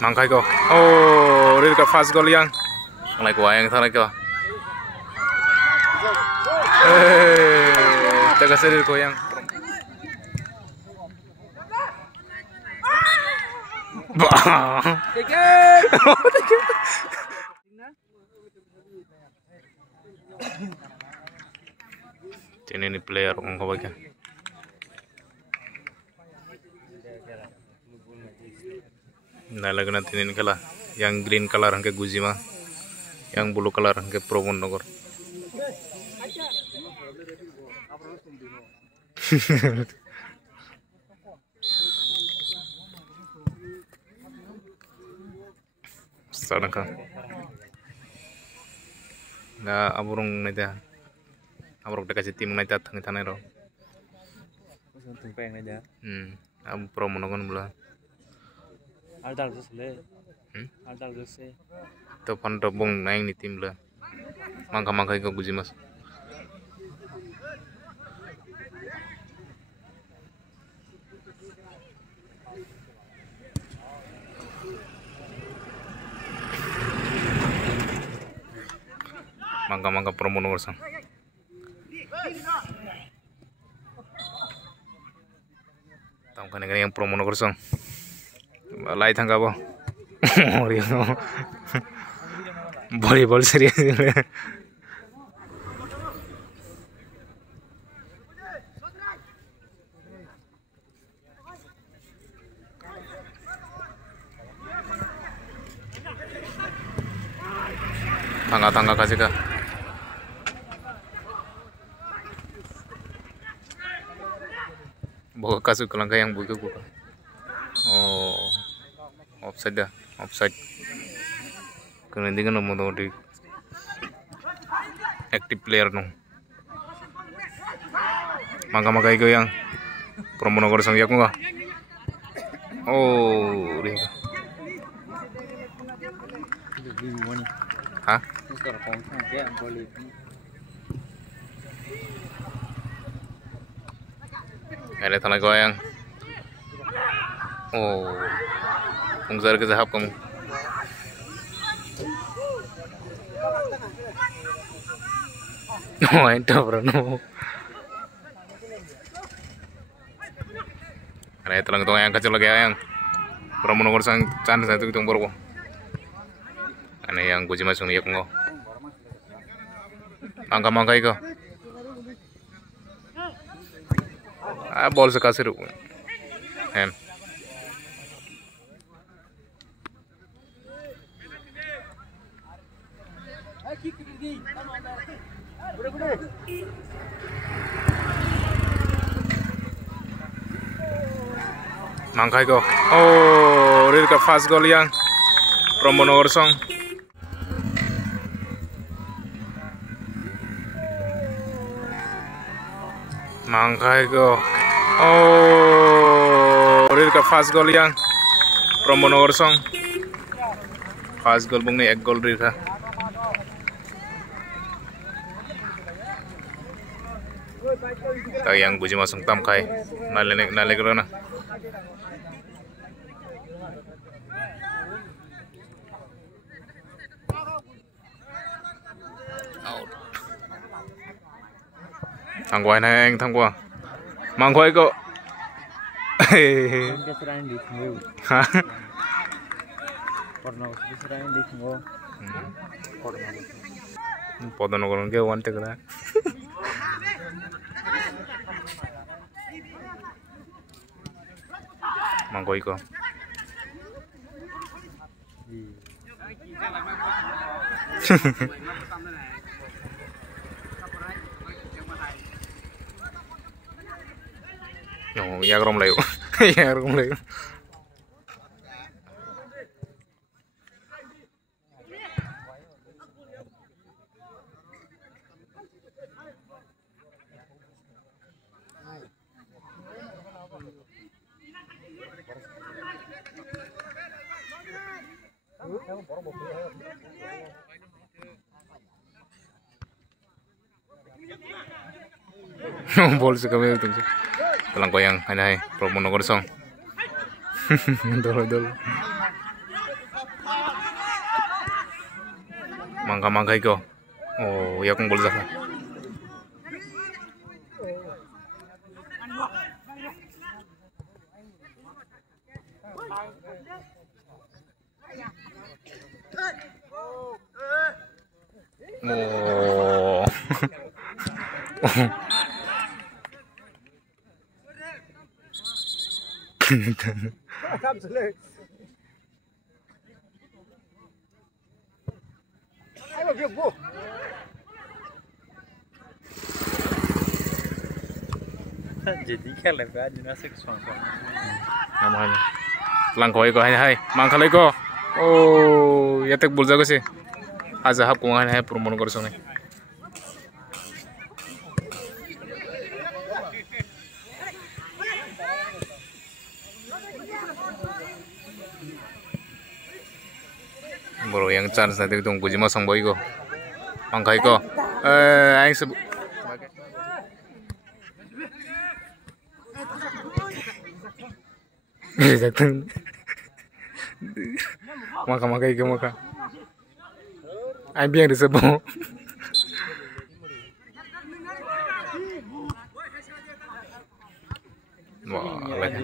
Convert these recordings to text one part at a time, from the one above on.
Mangkai ko. Oh, real ka fast goal yang. Ngalai ko ayang thalai ko. Taga serir ko yang. Ini player orang kawakan. Nah lagi nanti ini kalah. Yang green color hangke Guzima, yang blue color hangke Probonnogor. Sadaka. Nah aburung naja. Aburung dekasi tim naja tang tanai ro. Tumpeng aja. Am Probonnogor bula. Aldal jose. Aldal jose. To pando bong naing ni tim bula. Mangka iko Guzimas. Mangka Probonnogor sang. Tamkan yang Probonnogor sang. Lai thangga bo. Volleyball serius. Tangga kasih kah? Bawa kasih ke langkah yang buka. Oh, offside dah, offside. Kena dengan nomor di active player nung. Mangka iko yang Probonnogor sang yak nggak? Oh, dia. Hah? Ada tanah goyang. Oh, pengzar ke zahab kamu. No, itu bro. Ada telang tong yang kecil lagi yang Probonnogor sang chance satu itu baru. Ana yang Guzima sung yak ngo. Mangka iko. Ball sekasir. Mangka iko. Oh, real ka fast goal yang Probonnogor sang. Mangka iko. Oh, real ka fast goal yang Probonnogor sang. Fast goal bung ni ek goal real ka. Tak yang Guzima sang tam kai. Nale kerana. Tangguai neng tangguai. Mangkoi ko. Probonnogor ke one tekra. Mangkoi ko. No, ya grom layo. Ya grom layo. Bol sekali itu. Telang koyang, hai Probonnogor song. Dol. Mangka iko. Oh, ya kung boleh zaka. Oh. Jadi kan lebih aja nasik suang-suang. Namanya. Langkau iko hai. Mangkal iko. Oh, ya tek bulza sih. Aja hap kungan hai promono korsone. Bro yang chance nanti tunggu jema sang boy ko. Mangka iko. Aing sebut. Datang. Maka iko maka. Aing biang disebut. Wah, lagi.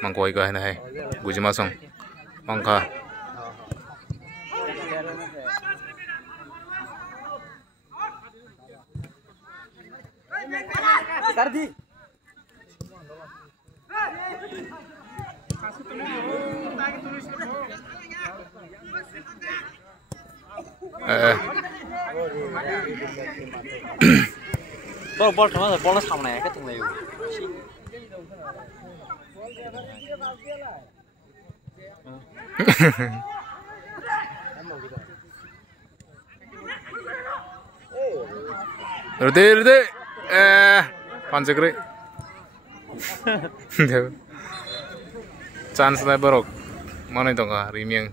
Mangkoi ka hai guji masong mangka Tardi. Bol sama bola sama ya ketemu yuk. Rute pancakre chance na barok mana itu nggak rimiang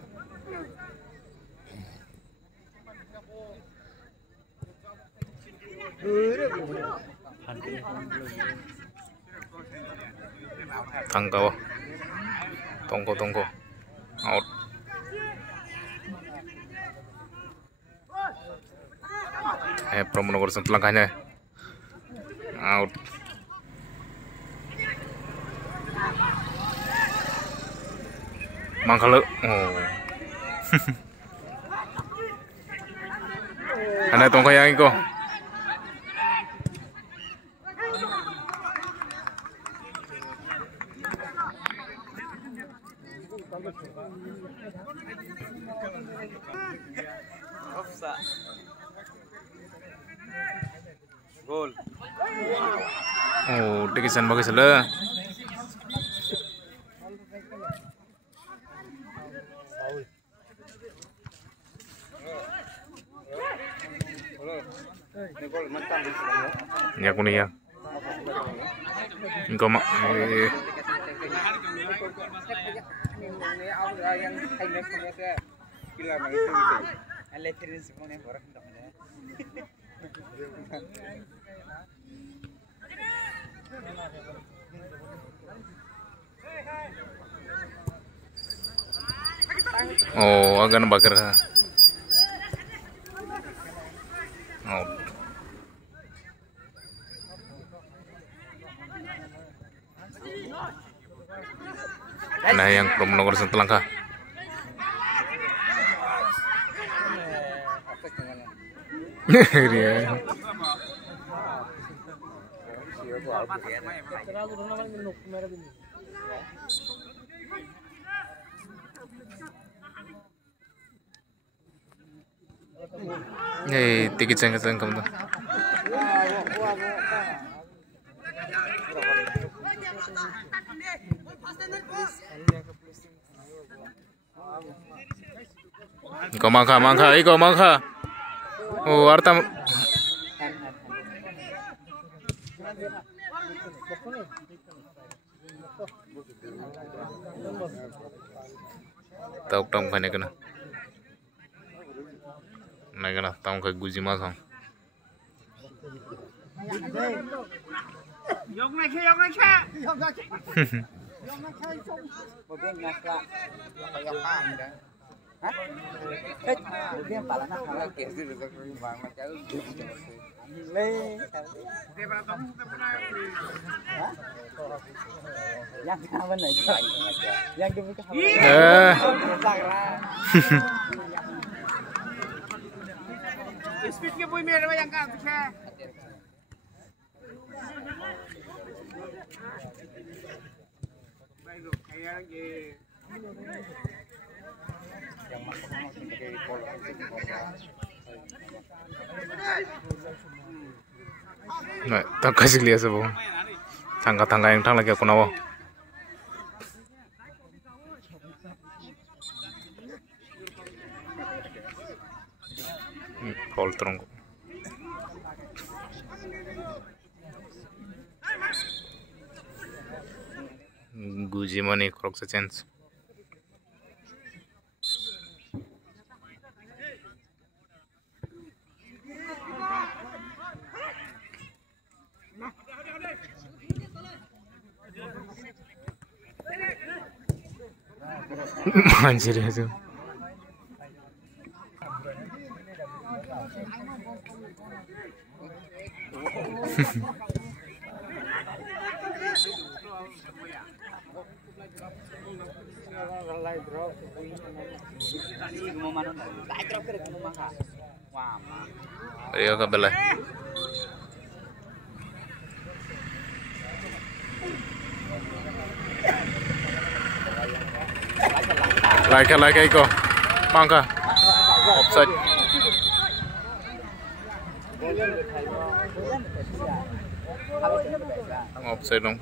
tangkau tongko out promono korsen langkahnya out mangkalo oh ana tongko yang iko Gol. Oh, dekisan bagus lah. Ya kuning ya. Engkau mak. Oh, agak bakar. Oh. Nah, yang belum nomor satu langkah. Dia. Tiket saya kamu tuh. Ikaw mangka. Oh, artam. Tahu tam kanya kena. Naik kena tam kayak guji masang. Một viên nhạc lạ. Có dòng ba gì đó. Hả? Thích. Một viên bảo là nó là kiểu gì được vàng mà cháu lê. Hả? Yang sao bên này chứ? Yang cái Speed ke boy mere yang kan tuh. Baik, kayak lagi. yang masuk sebagai Nah, tak kasih lihat sebelum tangga-tangga yang tang lagi aku nawa. Call terung. Guji money crocs a chance. Anjir itu. Ayo ke belah. Like iko. Mangka. Offside. Offside dong.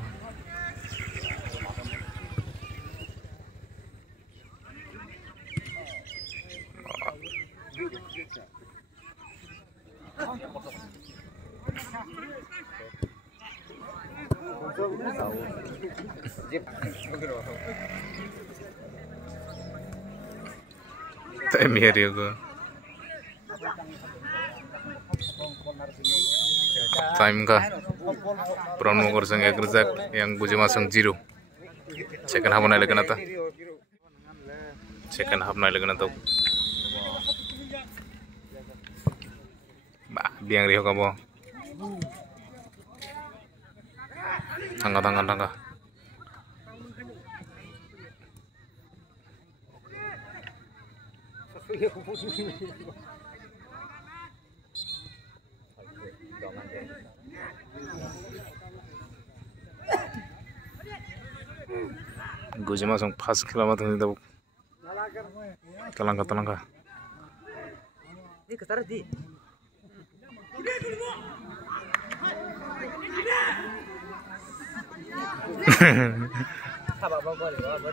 Time here juga. Time kah? Pranogor sang Egrzak yang Guji masang 0. Second half naik lagi nata. Second half naik lagi nata. Bah, biang riho kamu. Tangga. Guji masang pas kilometer ini tahu. Telangka. Ini ketar di.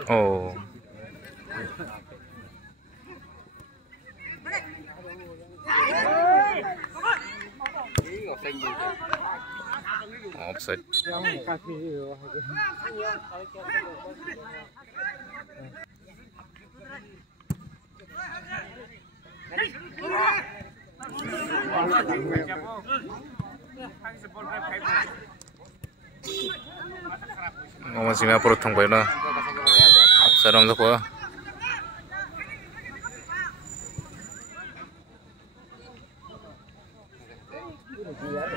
Oh. Offside. Masih mah perut tong na. Offside ram ko.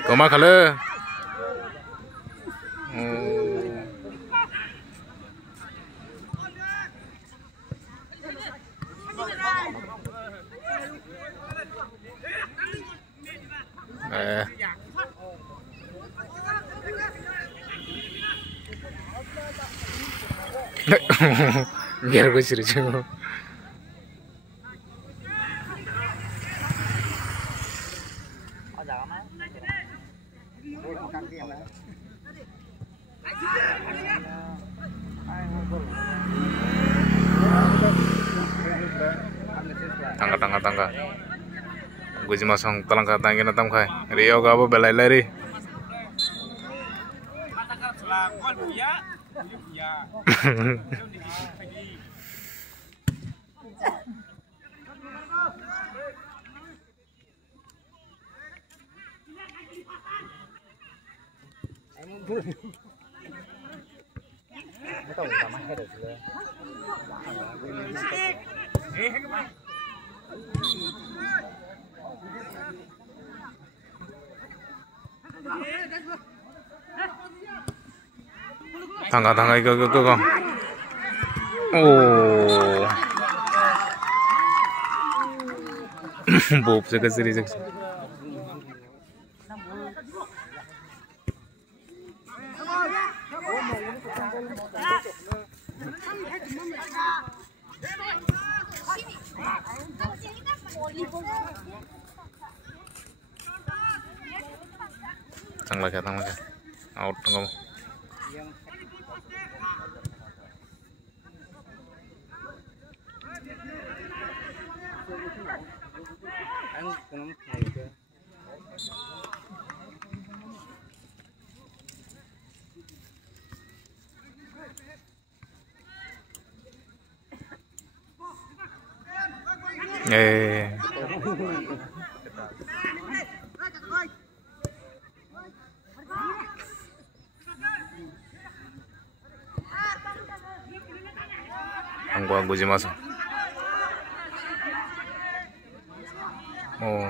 Koma khale. Biar gue serius. Tangga. Gue cuma masang telangka tangga natam kai. Rio gabo belai lari. Tangga go. Oh. Bob jaga seri jaga. Tang lagi. Out kamu. Anggu masuk. Oh.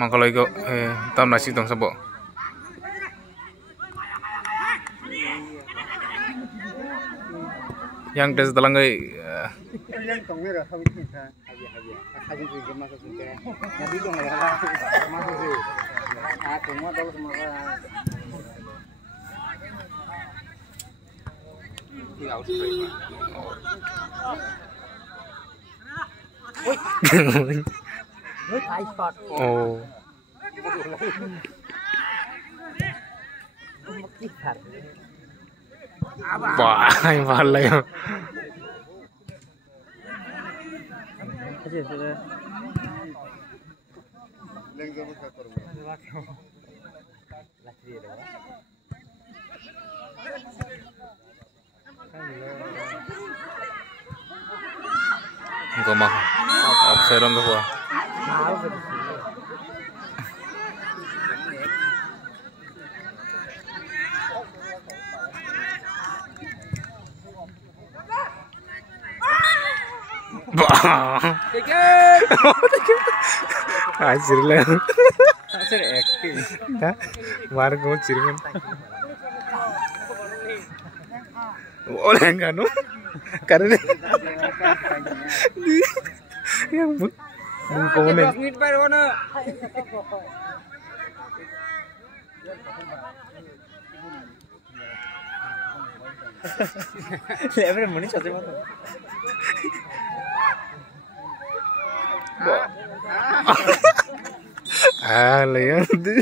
Mangkalo iko tam nasi tong sabo. Yang tes dalangai yang tongnya rasa bisa aja juga masuk juga nanti dong ya masuk sih semua kalau semua oh. Wah, malah ya. Enggak mah. Offside on gua. Hasil lah. hasil acting Mar kamu ciringan. Oleh enggak no? Karena yang komponen. Lepas mana cakap macam? Layan tu.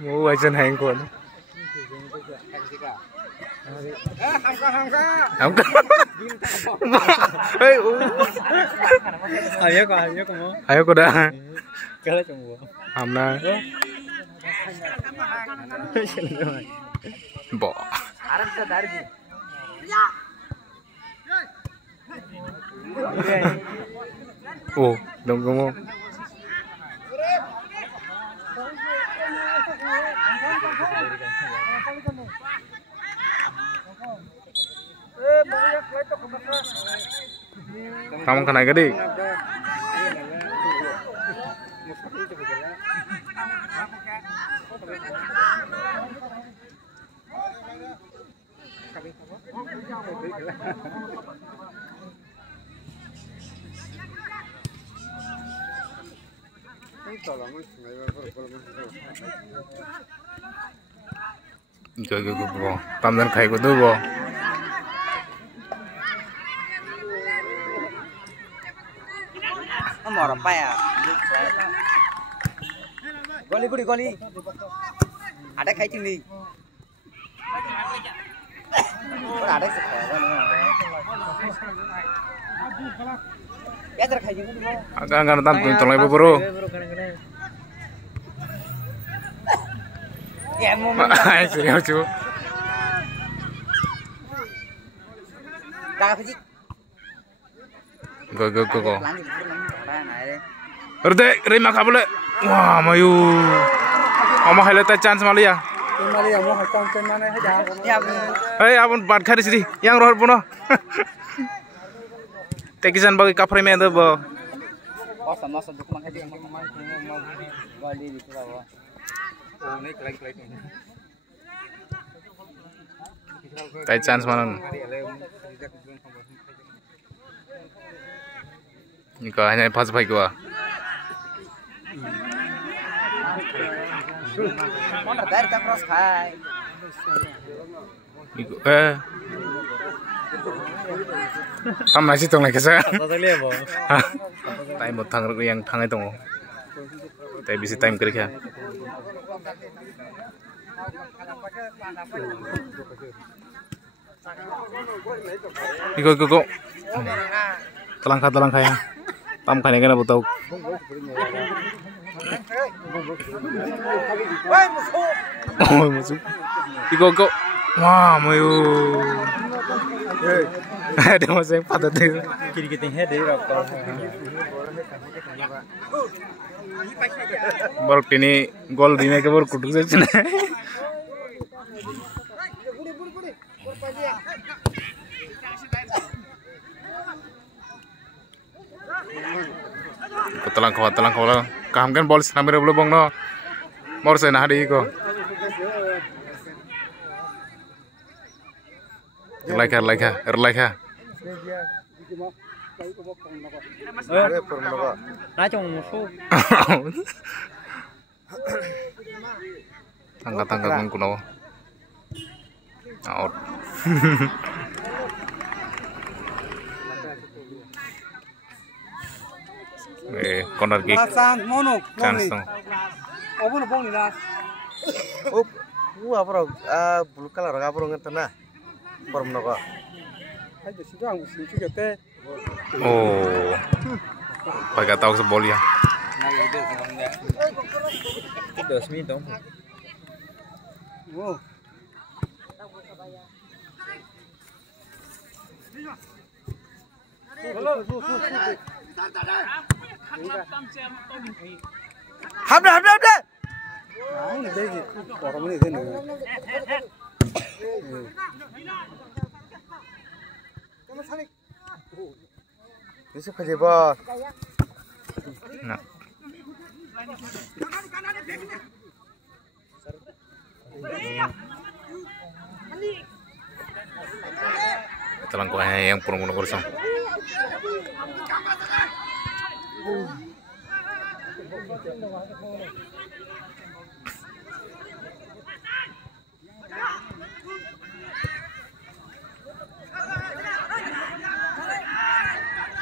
Mau wajan hangkon. Hamka. Hei, ayo ko dah. Kalau cuma. Amna. Bo. Oh, dong kamu. Kamu kena gede. Go bo. Tamdan khai ko tu bo. Mau apa ya? Goli. Ada kai cing ni. Ada sekarang. Ya terkai cing ni. Agak tam tolong ibu bro. Ya mau. Serius cu. Dah apa sih? Go. Erde, rima kabel. Wah, mayu. Oma hele ta chance malia. Mali yang mau hutang mana aja. Ya. Hei abon bat khari sidi yang rohor puno. Tekisan bagi kapre me ando bo. Oh sama duk mang hadi mang wali di bawah. Oh naik lagi. Tai chance manan. Iko hanya pas bhai gua. Mana dari tak cross khai. Iko Tam nasi tong lagi sa. Time mo thang yang thang itu mo. Tai bisi time kiri kya. Iko. Telang kaya. Tam kaya kena botau. Oh musuh. Iko. Wah mayu. Ada masa yang padat itu. Kiri kita head deh apa. Baru ini gol di mereka baru kutuk saja. Telang kau lah. Kaham kan bol senam belum bong no. Baru saya nah hari iko. Erlaiha. Nah cuma musuh. Tangkat mengkuno. Out. Corner kick. Chance dong. Oh, apa blue color apa ngetena? Permenoko. Oh. Pakai tahu sebol ya. Habla. Bisa kerja bos. Nah. Telang kau yang purung kosong.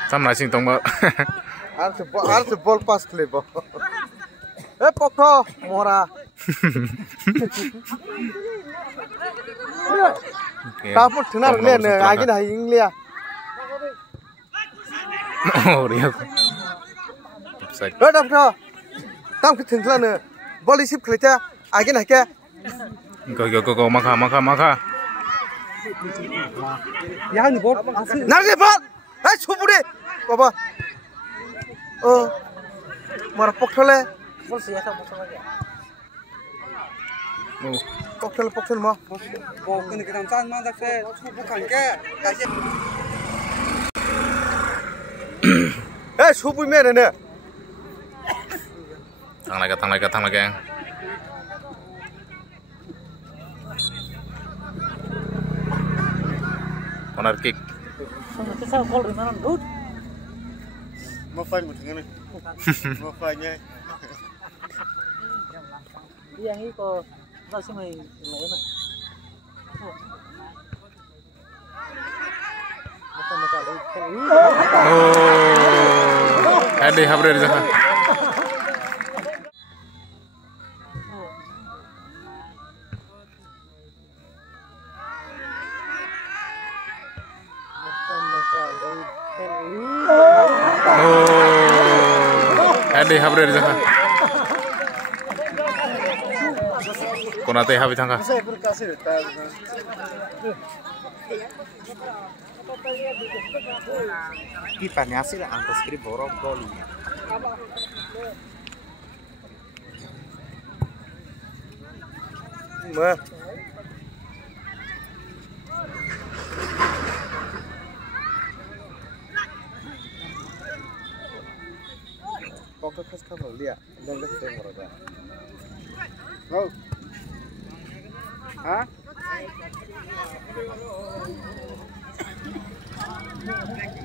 Sama nasi tong ba. Harus bol pas klip. Pokro mora. Kamu tenar le agi dah inglia. Oh dia. Offside. Pokro. Tam ke tenggelam ne. Bol isip kerja agi nak ke. Go maka. Ya ni bol asli. Nagi bol. Chupure. Baba. Mara pokro le. Bol siapa bol lagi. Pokro mah. Oh kena kita can mana se bukan ke. Kasih. Chupu mere ne. Tang lagi. Corner kick. Saya gol di mana good. Mau fight muting ni. Mau fightnya. Iya ini kok masih main lain lah. Oh. Ada habre di sana. Ada habre di sana. Konate habi tangga. Kita ni asal angkat skrip borok gol. Mơ. Có cái khát khát rồi nên rất xem rồi. Go. Hả?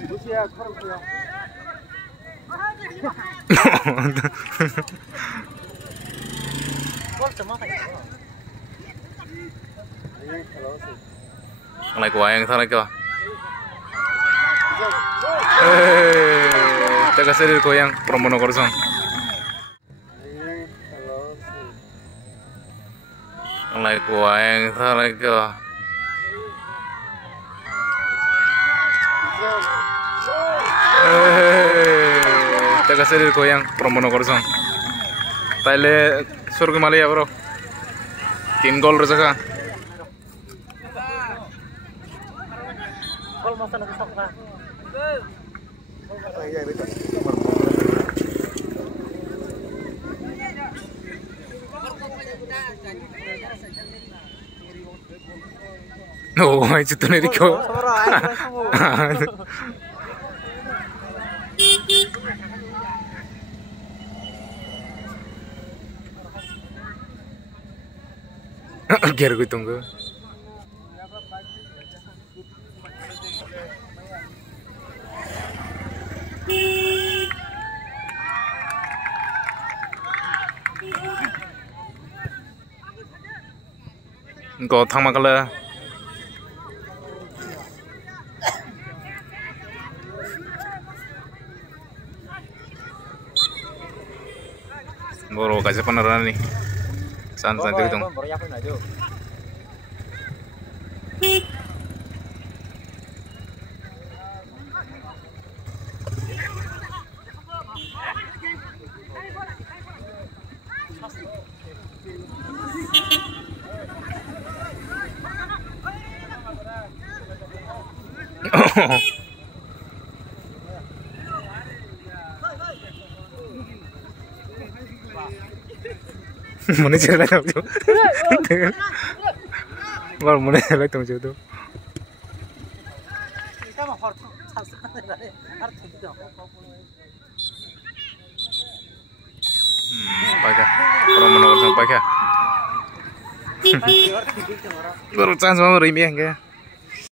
Lucia, khóc chưa? Lại của anh thôi cơ. Jaga serir goyang Pramono Korsong. Lại của anh thôi cơ. Jaga serir goyang Pramono Korsong. Taile surga Malaysia bro. 3 gol rezeki. Gol masa nak sok ka. Oh, itu tuh nih kau. Biar gue tunggu. Engkau thang makala. Boro kasih peneran nih. Santai itu dong. Mana cerita tu? Baru mana cerita tu? Kita mah harus Pakai, orang menawar sampai ke? Baru chance mau remeh enggak?